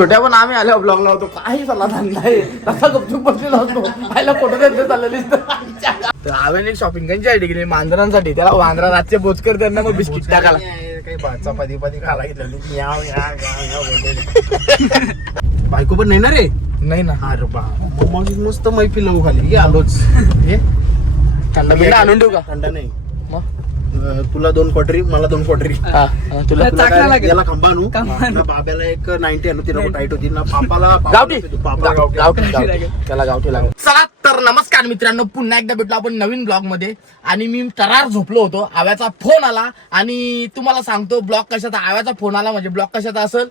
छोट्या पण आम्ही आल्या ब्लॉग लावतो काही सल्ला धंदा आहे तसा गपचूप बसलेला असतो पाहिला फोटो त्यांचे चाललेली तर आव्याने शॉपिंग त्यांची आहे डिग्री मांजरांसाठी. त्याला मांजरा रातचे बोचकर त्यांना मग बिस्किट टाकाला काही याव. बायको पण नाही ना रे? नाही ना. अरे बा मग मस्त मैफिल लावू खाली. ये आलोच. ये. थंड आणून देऊ का? थंड नाही. मग? तुला दोन क्वाटरी मला दोन क्वाटरी हा, हा, तुला तुला चाकला काय, लागेल. याला खांबा आणू ना बाब्याला एक नाईन्टी आणू तिला टाईट होती. ना पापाला गावठी पापा गाव- गावठी गावठी. त्याला गावठी लागेल. चला तर नमस्कार मित्रांनो पुन्हा एकदा भेटलो आपण नवीन ब्लॉगमध्ये. आणि मी तरार झोपलो होतो. आव्याचा फोन आला. आणि तुम्हाला सांगतो ब्लॉग कशाचा आव्याचा फोन आला. म्हणजे ब्लॉग कशाचा असेल?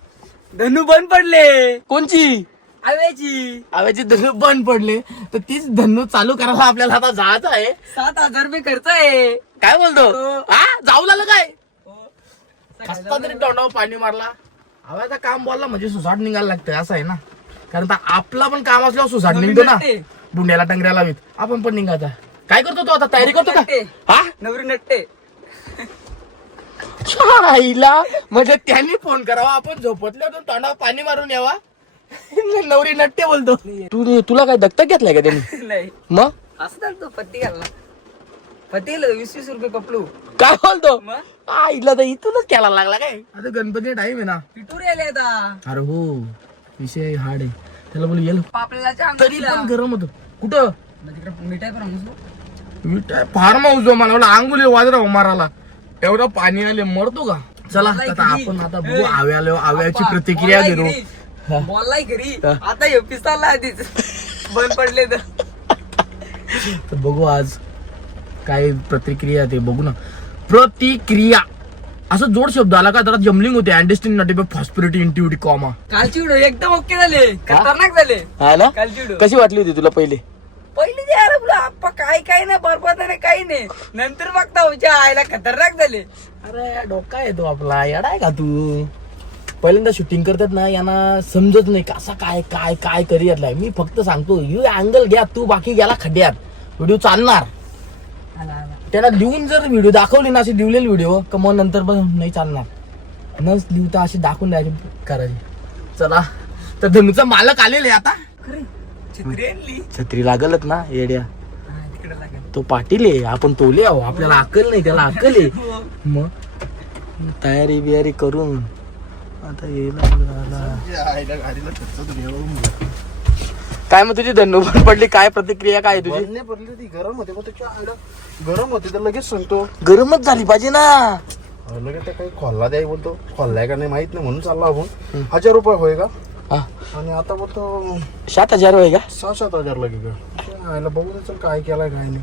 धनु बंद पडले. कोणची? आव्याची आव्याची धनु बंद पडले. तर तीच धनु चालू करायला आपल्याला आता जायचं आहे. सात हजार रुपये खर्च आहे. काय बोलतो? हो. हा? जाऊ लागलं काय? कसला तरी तोंडावर पाणी मारला. आव्याचा काम बोलला म्हणजे सुसाट निघायला लागतंय असं आहे ना. कारण आता आपला पण काम असल्यावर सुसाट निघतो ना. बुंड्याला टंगऱ्या लावीत. आपण पण निघायचा. काय करतो तू आता? तयारी करतो का. हा? नवरी नट्टे. आईला म्हणजे त्यांनी फोन करावा. आपण झोपतले होतो तोंडावर पाणी मारून यावा. नवरी नट्टे बोलतो. तू तुला काय दत्तक घेतलाय का त्यांनी? नाही. मग असं चालतो पत्ती घालला. पत्ती वीस वीस रुपये कपडू काय बोलतो? आईला तर इथूनच केला लागला काय? आता गणपती टाइम आहे ना. पिटूर आले आता. अरे हो विषय हार्ड आहे. त्याला बोल येल पापलेला तरी पण गरम होत. कुठं? मिठाई पण विटाय फार माऊस मला. अंगुली वाजरा माराला एवढं पाणी आले मरतो का? चला आता आपण आता बघू आव्याला आव्याची प्रतिक्रिया हा. बोललाय घरी. आता हे पिस्ताला आधीच. बंद पडले तर. बघू आज काय प्रतिक्रिया ते बघू ना. प्रतिक्रिया. असं जोड शब्द आला का जरा जमलिंग होते. अँडरस्टँड नॉट फॉस्पिरिटी इंटिव्हिटी कॉमा कालची व्हिडिओ एकदम ओके झाले. खतरनाक झाले. हा ना? कालची व्हिडिओ कशी वाटली होती तुला पहिले? पहिले जे अरे आपलं आप्पा काय काय नाही बरबाद नाही काही नाही. नंतर बघता उच्या आईला खतरनाक झाले. अरे डोका येतो आपला. येडा आहे का तू? पहिल्यांदा शूटिंग करतात ना यांना समजत नाही कसा काय काय काय करिअरला मी फक्त सांगतो यू अँगल घ्या तू बाकी गेला खड्ड्यात. व्हिडिओ चालणार. त्यांना लिहून जर व्हिडिओ दाखवली ना अशी लिवलेली व्हिडिओ का मग नंतर पण नाही चालणार. न लिहता अशी दाखवून द्यायची करायची. चला. तर धनुचा मालक आलेले आता. छत्री लागलच ना येड्या. हा, तो पाटील आहे. आपण तोले आहो. आपल्याला अक्कल नाही त्याला अक्कल आहे. मग तयारी बियारी करून. आता काय मग तुझी धनु पण पडली? काय प्रतिक्रिया काय तुझी? बनणे पडली ती. गरम होते मग त्याच्या आईला गरम होते तर लगेच सांगतो. गरमच झाली पाहिजे ना. लगेच ते काही खोलला द्याय बोलतो. खोललाय का नाही माहीत नाही म्हणून चालला आपण. हजार रुपये होय का? हा. आणि आता बोलतो सात हजार होय का? सहा सात हजार लगे का आईला बघू दे चल काय केलाय काय नाही.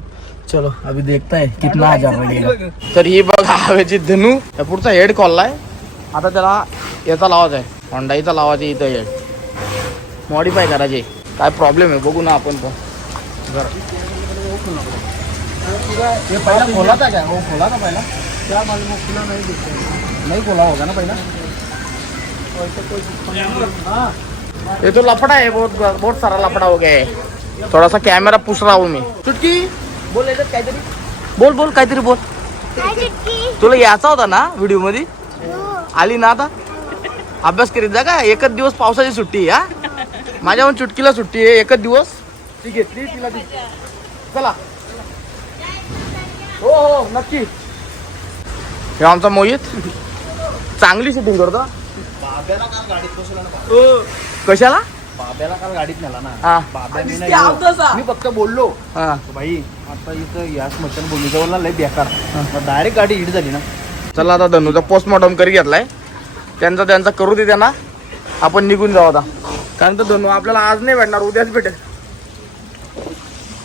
चलो अभी देखता है कितना हजार लगेगा तर ही बघ हवेची धनु या पुढचा हेड कॉललाय आता त्याला याचा लावायचा आहे. होंडाईचा लावायचा आहे इथं हेड मॉडीफाय करायचे. काय प्रॉब्लेम आहे? बघू ना आपण पण. हे पहिला खोला था क्या वो खोला ना पहिला. क्या मालूम वो खुला नहीं दिखता नहीं खोला होगा ना पहिला? ये तो लफड़ा है बहुत बहुत सारा लफड़ा हो गया है. थोड़ा सा कैमरा रहा हूँ मी. चुटकी? बोल काहीतरी. बोल बोल काहीतरी बोल. तुला याचा होता ना व्हिडिओमध्ये? आली ना आता? अभ्यास करीत जा का? एकच दिवस पावसाची सुट्टी आहे हा? माझ्या पण चुटकीला सुट्टी आहे एकच दिवस. ती घेतली तिला ती चला. हो हो नक्की. हे आमचा मोहित. चांगली शूटिंग करतो. बाब्याला काल गाडीत बसवला ना कशाला? बाब्याला काल गाडीत नेला ना. हा. बाब्याने ते आवतोसा. मी फक्त बोललो. हा. भाई आता इथं या स्मशान भूमीजवळ लय बेकार. डायरेक्ट गाडी हिट झाली ना. चला आता धनुचा पोस्टमॉर्टम करी घेतलाय. त्यांचा त्यांचा करू दे त्यांना. आपण निघून जाऊ आता. कारण तर धनु आपल्याला आज नाही भेटणार उद्याच भेटेल.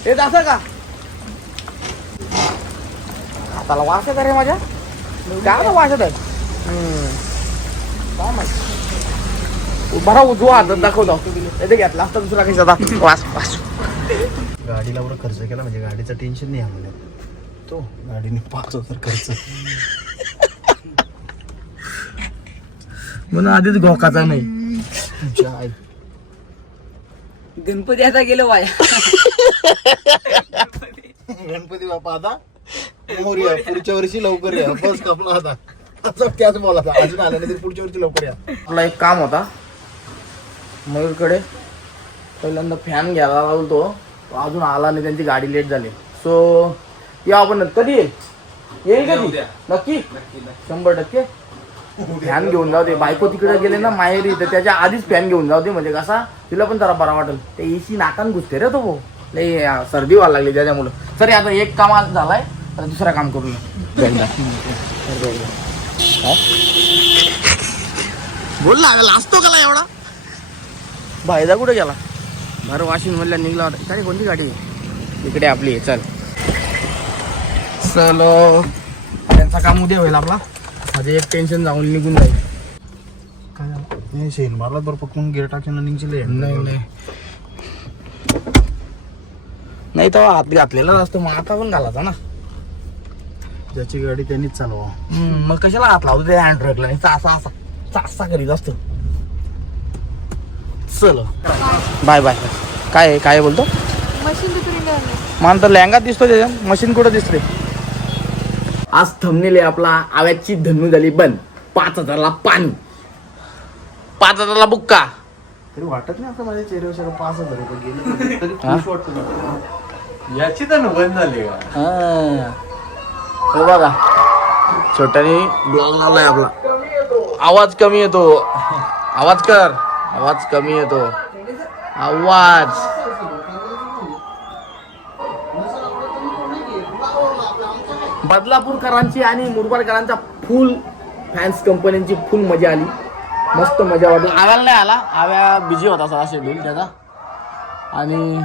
हे असं का? हाताला वास येत रे माझ्या. काय ना वास येत आहे काय उजवा हातात दाखवतो येते घेतला असता दुसरा कशाचा? वास वास. गाडीला बरं खर्च केला म्हणजे गाडीचं टेन्शन नाही आम्हाला. तो गाडीने पाच हजार खर्च. म्हणून आधीच घोकाचा नाही. आई गणपती आता गेलो वाया गणपती बाप्पा आता मोरया पुढच्या वर्षी लवकर या. बस कपला आता. आता त्याच बोला अजून आलं नाही तरी पुढच्या वर्षी लवकर या. आपला एक काम होता. मयूरकडे पहिल्यांदा फॅन घ्यायला लावलो तो तो अजून आला नाही त्यांची गाडी लेट झाली. सो या आपण कधी? येईल येईल कधी नक्की. शंभर टक्के. फॅन घेऊन जाऊ दे. बायको तिकडे गेले ना माहेरी तर त्याच्या आधीच फॅन घेऊन जाऊ दे म्हणजे कसा? तिला पण जरा बरा वाटेल. ते एसी नाकान घुसते रे तो अं, सर्दी व्हायला लागली त्याच्यामुळं. सर आता एक काम आज झालाय आता दुसरा काम करू बोल लागला असतो का एवढा? भायदा कुठे गेला? बरं वाशिंग मधल्या निघला होता. इकडे कोणती गाडी? इकडे आपली चल. चल. त्यांचा काम उद्या होईल आपला. माझे एक टेन्शन जाऊन निघून जाईल. काय शेण मारला बरं पकडून गिर टाकून निघचिले नाही नाही. नाही तेव्हा हात घातलेला असतो मग आता पण घालायचा ना. ज्याची गाडी त्यांनीच चालवा. मग कशाला हात लावतो ते अँड्रॉइडला नाही असा असा चासा करीत असतो. चल. Bye bye. काय? काय बोलतो? मशीन मला तर लेहंगा दिसतो त्याच्यात. मशीन कुठं दिसते? आज थंबनेल आहे आपला. आव्याची धन्नू झाली. बंद. पाच हजारला पाणी. पाच हजारला बुक्का. तरी वाटत नाही असं माझ्या चेहऱ्यावर सगळं पाच हजार रुपये गेले. तरी? खुश वाटतं मला. याची तर बंद झाली का? हा. हे बघा. छोट्याने ब्लॉग लावलाय आपला. आवाज कमी येतो. आवाज कर. आवाज कमी येतो. आवाज. बदलापूरकरांची आणि मुरबाडकरांचा फुल फॅन्स कंपन्यांची फुल मजा आली. मस्त मजा वाटली. आव्याला नाही आला. आव्या बिझी होता सगळा शेड्यूल त्याचा. आणि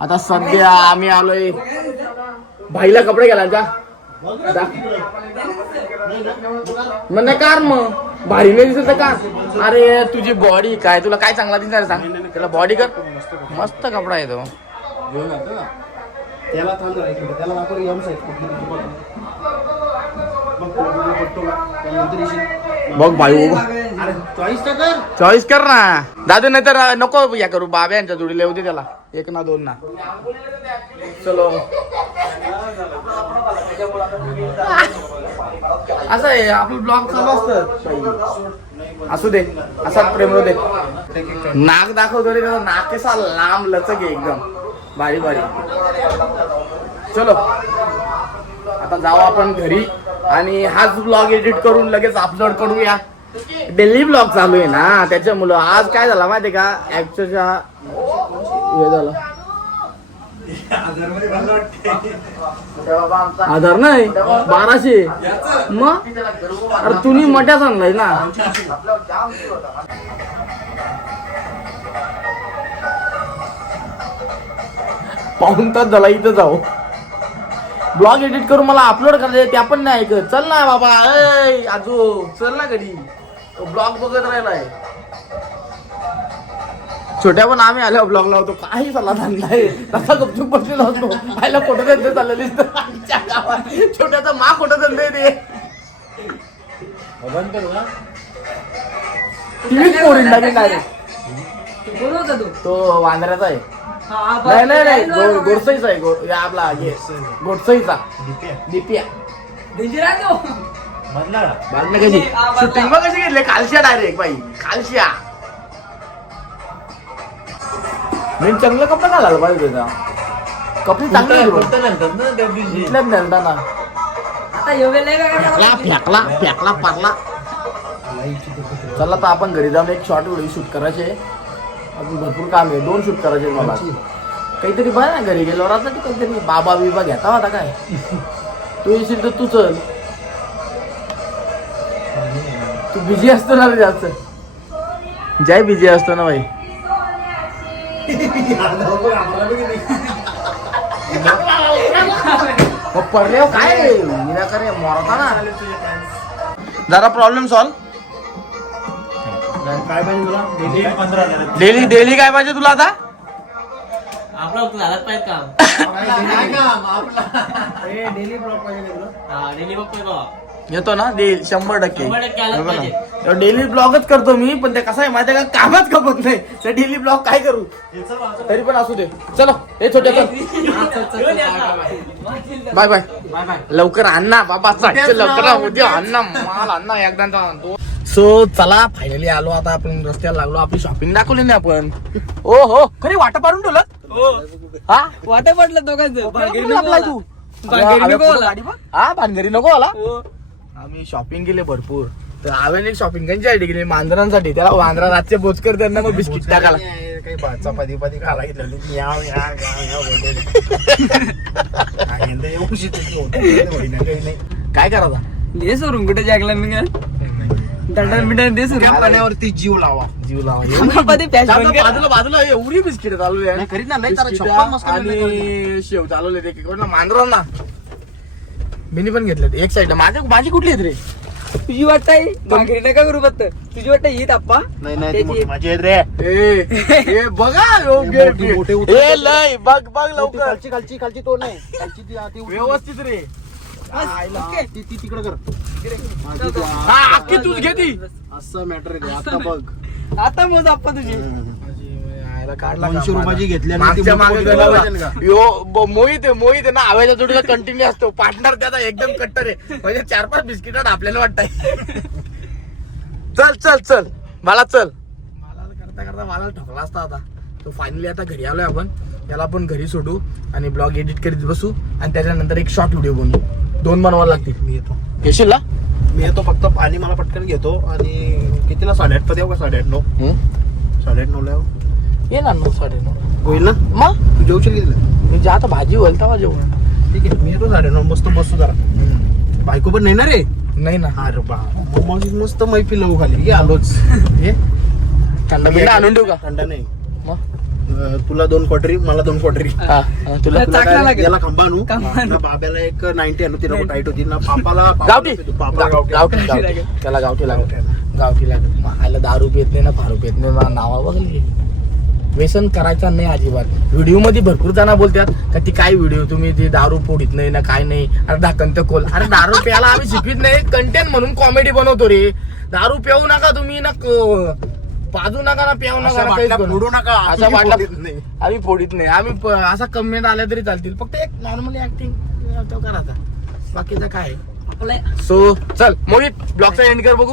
आता सध्या आम्ही आलोय. भाईला कपडे घालायचा मग नाही कार मग. भारी नाही दिसत का अरे तुझी बॉडी काय? तुला काय चांगला दिसणार सांग. त्याला बॉडी कर. मस्त कपडा आहे तो. घेऊन जातो ना. त्याला थांब जरा एक मिनिट. त्याला आपण एम कुठली बघ. भाई चॉईस तर कर. चॉईस कर ना. दादू नाही तर नको या करू. बाबा यांच्या जोडीला दे त्याला. एक ना दोन ना. चलो. असं आहे आपलं ब्लॉग चालू असतं. असू दे. असा प्रेम दे. नाक दाखवतो रे त्याचा नाक कसा लांब लचक आहे एकदम. भारी भारी. चलो. आता जाऊ आपण घरी आणि हाच ब्लॉग एडिट करून लगेच अपलोड करूया. डेली ब्लॉग चालू आहे ना त्याच्यामुळं आज काय झालं माहिती का? ऍक्च्युअलच्या हे झालं. आधार नाही? बाराशे. मग? अरे तुम्ही मोठ्याच आणलाय ना. पाऊन तास झाला इथं जाऊ ब्लॉग एडिट करून मला अपलोड करायचे त्या पण नाही ऐकत. चल ना बाबा ऐ आजू चल ना घरी. तो ब्लॉग बघत राहिलाय. छोट्या पण आम्ही आल्या ब्लॉग लावतो. काही सल्ला धंदा आहे तसा गपचूप बसलेला असतो. आयला खोटं धंदे चाललेले छोट्याचा मा खोटं धंदे ते बंद करू का टीव्हीच पोरील तू? तो वांद्र्याचा आहे. नाही नाही नाही गो- गोडसईचा आहे गो- या आपला हे गोडसईचा. बातम्या कशी हा, बदला. शूटिंग मग कशी घेतली कालशिया डायरेक्ट बाई कालशिया. मी चांगलं कपडे घालायला पाहिजे त्याचा कपडे चांगले आहेत बघ. इथल्याच नेलताना आता एवढे लय वेगळं फेकला फेकला फेकला पारला चला तर आपण घरी जाऊन एक शॉर्ट व्हिडिओ शूट करायचे. अजून भरपूर काम आहे. दोन शूट करायचे मला. काहीतरी बघ ना घरी गेल्यावर आता ते काहीतरी बाबा बिबा घेता होता काय? तू येशील तर तू चल. तू बिझी असतो ना रे जास्त. जय बिझी असतो ना भाई मग पडले काय? रे निराकरे मरता ना. जरा प्रॉब्लेम सॉल्व काय पाहिजे तुला? डेली? पंधरा हजार डेली डेली काय पाहिजे तुला आता? आपलं झालंच पाहिजे काम. डेली ब्लॉग पाहिजे का तुला? डेली बघतोय का येतो ना डेली शंभर टक्के. डेली ब्लॉगच करतो मी पण ते कसं आहे माहिती का? कामच कमत नाही? तर डेली ब्लॉग काय करू? तरी पण असू दे. चलो हे छोट्या चल बाय बाय. लवकर आण ना बाबा. लवकर उद्या ना माल ना एकदा सो चला फायनली आलो. आता आपण रस्त्याला लागलो. आपली शॉपिंग दाखवली नाही आपण. ओ हो. खरी वाट पाडून ठेवलं? हो. हा? वाटे पडलं दोघांचं. तू. हा भानगरी नको आला? हो. आम्ही शॉपिंग केली भरपूर. तर आव्याने शॉपिंग त्यांच्यासाठी केली. मांजरांसाठी. त्याला वांद्रा रातचे बोचकर त्यांना मग बिस्किट टाकायला. काही चपाती पाती खाला घेतलेली. काय करायचा दे सोडून कुठे जागला मी काय दंडन बिंडन दे सोडून त्या पाण्यावरती जीव लावा. जीव लावा. बाजूला. बाजूला एवढी बिस्किट चालू आहे. ना, छप्पन मस्त आणि शेव चालवले ते कोणा मांजरांना. मिनी पण घेतले एक साईड माझी माझी कुठली आहेत रे? तुझी वाट आहे भाकरी नका करू फक्त. तुझी वाट ही ताप्पा नाही नाही माझी आहेत रे. बघा योग्य मोठी- लय बघ बघ लवकर. खालची खालची खालची तो नाही. खालची. व्यवस्थित रे. ती तिकडे कर. हा, अख्खी तूच घे ती. असं मॅटर आहे ते. आता बघ. आता मोज आप्पा तुझी. दोनशे रुपयाची मागच्या मागे? यो ब- मोहित आहे मोहित आहे ना आवाजा जोडीला कंटिन्यू असतो. पार्टनर त्याचा एकदम कट्टर आहे. म्हणजे चार पाच बिस्किट आपल्याला वाटतंय. चल चल चल. मला चल. मला करता करता मला ठोकला असता आता. तो फायनली आता घरी आलोय आपण. याला आपण घरी सोडू आणि ब्लॉग एडिट करीत बसू. आणि त्याच्यानंतर एक शॉर्ट व्हिडिओ बनवू. दोन बनवावं लागतील. मी येतो. येशील ना? मी येतो फक्त पाणी मला पटकन घेतो आणि कितीला? साडेआठ पर्यंत येऊ का? साडेआठ नऊ? साडेआठ नऊला येऊ. ये ना नऊ साडे नऊ होईल ना? मग तू जेवशील किती मी जे आता भाजी होईल तेव्हा जेवण ठीक आहे मी येतो साडेनऊ. मस्त बसतो जरा. बायको पण नाही ना रे? नाही ना. अरे बा मग मस्त मैफिल लावू खाली. ये आलोच. ये. थंड बिंड आणून ठेवू का? थंड नाही. मग तुला दोन क्वार्टरी मला दोन क्वार्टरी. हा हा, तुला लागेल. याला खांबा आणू खांबा आणू. ना बाब्याला एक नाईन्टी आणू तिला टाईट होती. ना पापाला गावठी. पापा गावठी गावठी. गावठी. त्याला गावठी लागेल. गावठी लागेल. आयला दारू पित नाही ना फारू पित नाही. ना नावा बघली. व्यसन करायचं नाही अजिबात. व्हिडिओमध्ये भरपूर जण बोलतात का ती काय व्हिडिओ? तुम्ही ती दारू पोडीत नाही ना काय नाही. अरे ढाकन तर कोल अरे दारू प्यायला आम्ही शिकवित नाही. कंटेंट म्हणून कॉमेडी बनवतो रे. दारू पिऊ नका तुम्ही ना क- पाजू नका ना पिऊ नका अशा ना, काहीच बाटल्या करू. फोडू नका. अशा तुम्ही नाही. आम्ही फोडीत नाही. आम्ही प- असा कमेंट आल्या तरी चालतील. फक्त एक नॉर्मली ऍक्टिंग तो करायचा बाकीचं काय? आपलं सो चल मोहित ब्लॉगचा एंड कर बघू.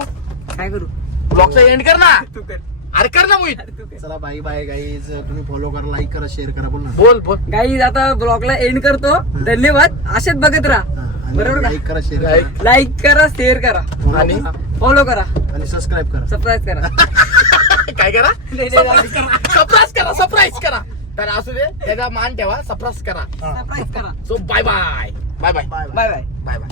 काय करू? ब्लॉगचा एंड कर ना. तू कर. अरे कर ना मोहित. तू कर. चला बाय बाय गाईज तुम्ही फॉलो करा लाईक करा शेअर करा बोल ना. बोल बोल. गाई आता ब्लॉगला एंड करतो. धन्यवाद. असेच बघत राहा. बरोबर का? लाईक करा शेअर Like. करा. लाईक करा शेअर करा. आणि- फॉलो करा. आणि सबस्क्राईब करा. सबस्क्राईब करा. काय करा? नाही, नाही, सरप्राईज करा. सरप्राईज करा तर असू दे त्याचा मान ठेवा. सरप्राईज करा. सबस्क्राईब करा. So bye bye bye bye bye bye bye bye bye